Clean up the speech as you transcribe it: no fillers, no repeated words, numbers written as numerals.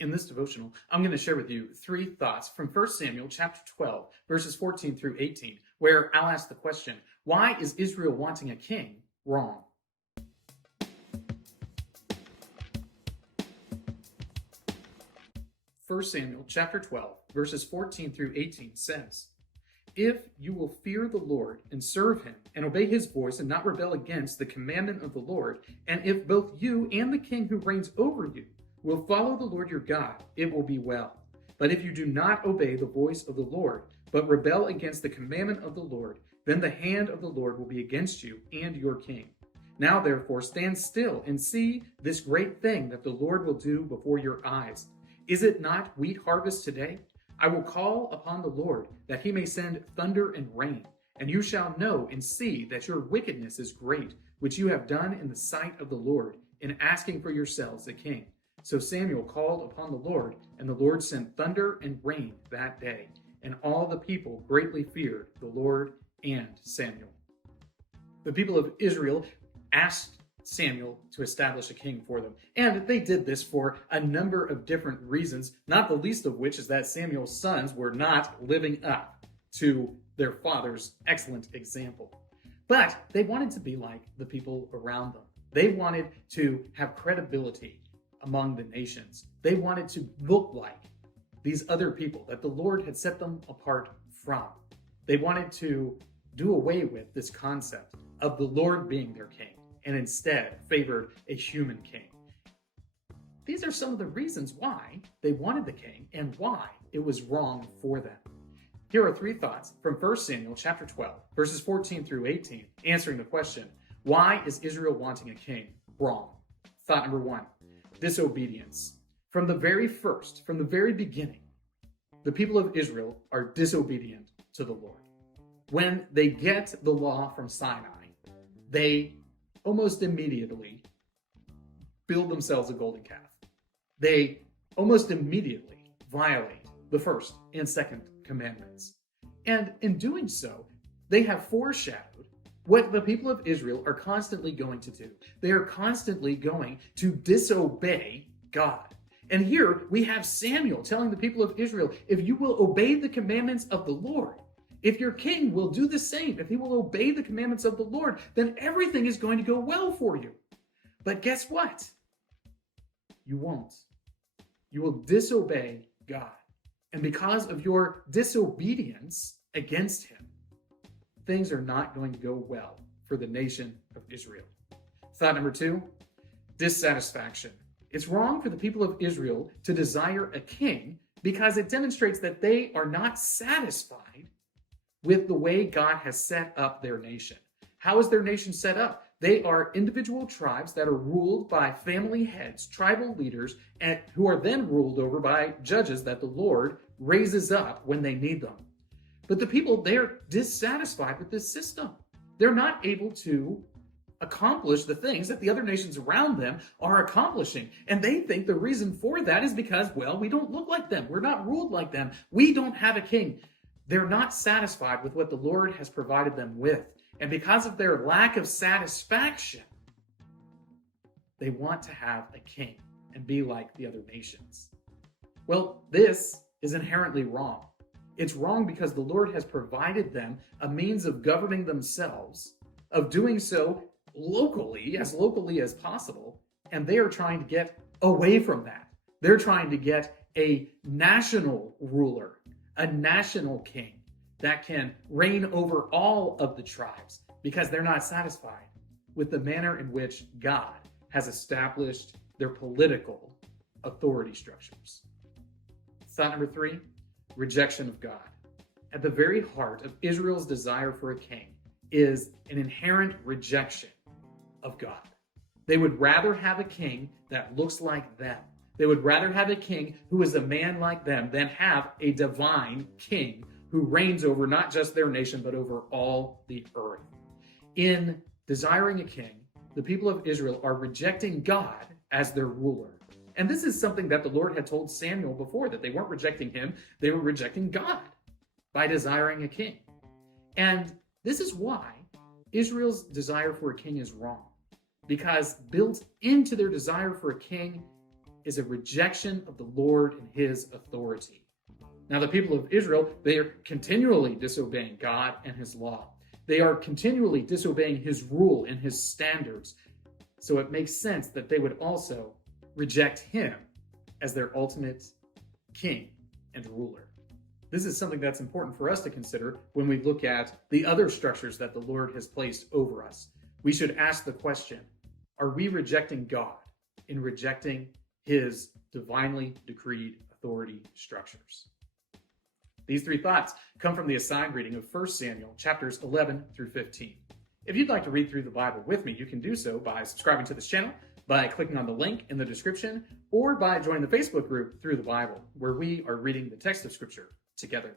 In this devotional, I'm going to share with you 3 thoughts from 1 Samuel chapter 12, verses 14 through 18, where I'll ask the question, why is Israel wanting a king wrong? 1 Samuel chapter 12, verses 14 through 18 says, "If you will fear the Lord and serve him and obey his voice and not rebel against the commandment of the Lord, and if both you and the king who reigns over you will follow the Lord your God, it will be well. But if you do not obey the voice of the Lord, but rebel against the commandment of the Lord, then the hand of the Lord will be against you and your king. Now therefore stand still and see this great thing that the Lord will do before your eyes. Is it not wheat harvest today? I will call upon the Lord that he may send thunder and rain, and you shall know and see that your wickedness is great, which you have done in the sight of the Lord, in asking for yourselves a king." So Samuel called upon the Lord, and the Lord sent thunder and rain that day, and all the people greatly feared the Lord and Samuel. The people of Israel asked Samuel to establish a king for them. And they did this for a number of different reasons, not the least of which is that Samuel's sons were not living up to their father's excellent example. But they wanted to be like the people around them. They wanted to have credibility among the nations. They wanted to look like these other people that the Lord had set them apart from. They wanted to do away with this concept of the Lord being their king, and instead favored a human king. These are some of the reasons why they wanted the king and why it was wrong for them. Here are 3 thoughts from 1 Samuel chapter 12, verses 14 through 18, answering the question, why is Israel wanting a king wrong? Thought number 1, disobedience. From the very beginning, the people of Israel are disobedient to the Lord. When they get the law from Sinai, they almost immediately build themselves a golden calf. They almost immediately violate the first and second commandments. And in doing so, they have foreshadowed what the people of Israel are constantly going to do. They are constantly going to disobey God. And here we have Samuel telling the people of Israel, if you will obey the commandments of the Lord, if your king will do the same, if he will obey the commandments of the Lord, then everything is going to go well for you. But guess what? You won't. You will disobey God. And because of your disobedience against him, things are not going to go well for the nation of Israel. Thought number 2, dissatisfaction. It's wrong for the people of Israel to desire a king because it demonstrates that they are not satisfied with the way God has set up their nation. How is their nation set up? They are individual tribes that are ruled by family heads, tribal leaders, and who are then ruled over by judges that the Lord raises up when they need them. But the people, they're dissatisfied with this system. They're not able to accomplish the things that the other nations around them are accomplishing. And they think the reason for that is because, well, we don't look like them. We're not ruled like them. We don't have a king. They're not satisfied with what the Lord has provided them with. And because of their lack of satisfaction, they want to have a king and be like the other nations. Well, this is inherently wrong. It's wrong because the Lord has provided them a means of governing themselves, of doing so locally as possible, and they are trying to get away from that. They're trying to get a national ruler, a national king that can reign over all of the tribes because they're not satisfied with the manner in which God has established their political authority structures. Thought number 3, rejection of God. At the very heart of Israel's desire for a king is an inherent rejection of God. They would rather have a king that looks like them. They would rather have a king who is a man like them than have a divine king who reigns over not just their nation, but over all the earth. In desiring a king, the people of Israel are rejecting God as their ruler. And this is something that the Lord had told Samuel before, that they weren't rejecting him, they were rejecting God by desiring a king. And this is why Israel's desire for a king is wrong. Because built into their desire for a king is a rejection of the Lord and his authority. Now, the people of Israel, they are continually disobeying God and his law. They are continually disobeying his rule and his standards. So it makes sense that they would also reject him as their ultimate king and ruler. This is something that's important for us to consider when we look at the other structures that the Lord has placed over us. We should ask the question, are we rejecting God in rejecting his divinely decreed authority structures? These three thoughts come from the assigned reading of 1 Samuel chapters 11 through 15. If you'd like to read through the Bible with me, you can do so by subscribing to this channel, by clicking on the link in the description, or by joining the Facebook group Through the Bible, where we are reading the text of Scripture together.